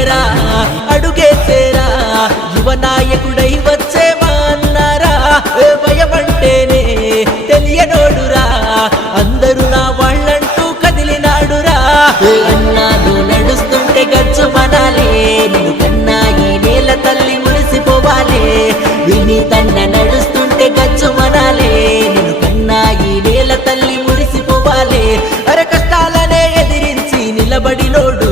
గుండెరా అడుగేసేరా యువ నాయకుడై వచ్చేవా అన్నారా భయమంటేనే తెలియనోడురా అందరూ నా వాళ్ళంటూ కదిలినాడురా అన్నాడు నడుస్తుంటే గచ్చు మనాలే నిన్ను కన్నా ఈ నేల తల్లి మురిసిపోవాలే వినీతన్న నడుస్తుంటే గచ్చు మనాలే నిన్ను కన్నా ఈ నేల తల్లి మురిసిపోవాలే అర కష్టాలనే ఎదిరించి నిలబడినోడు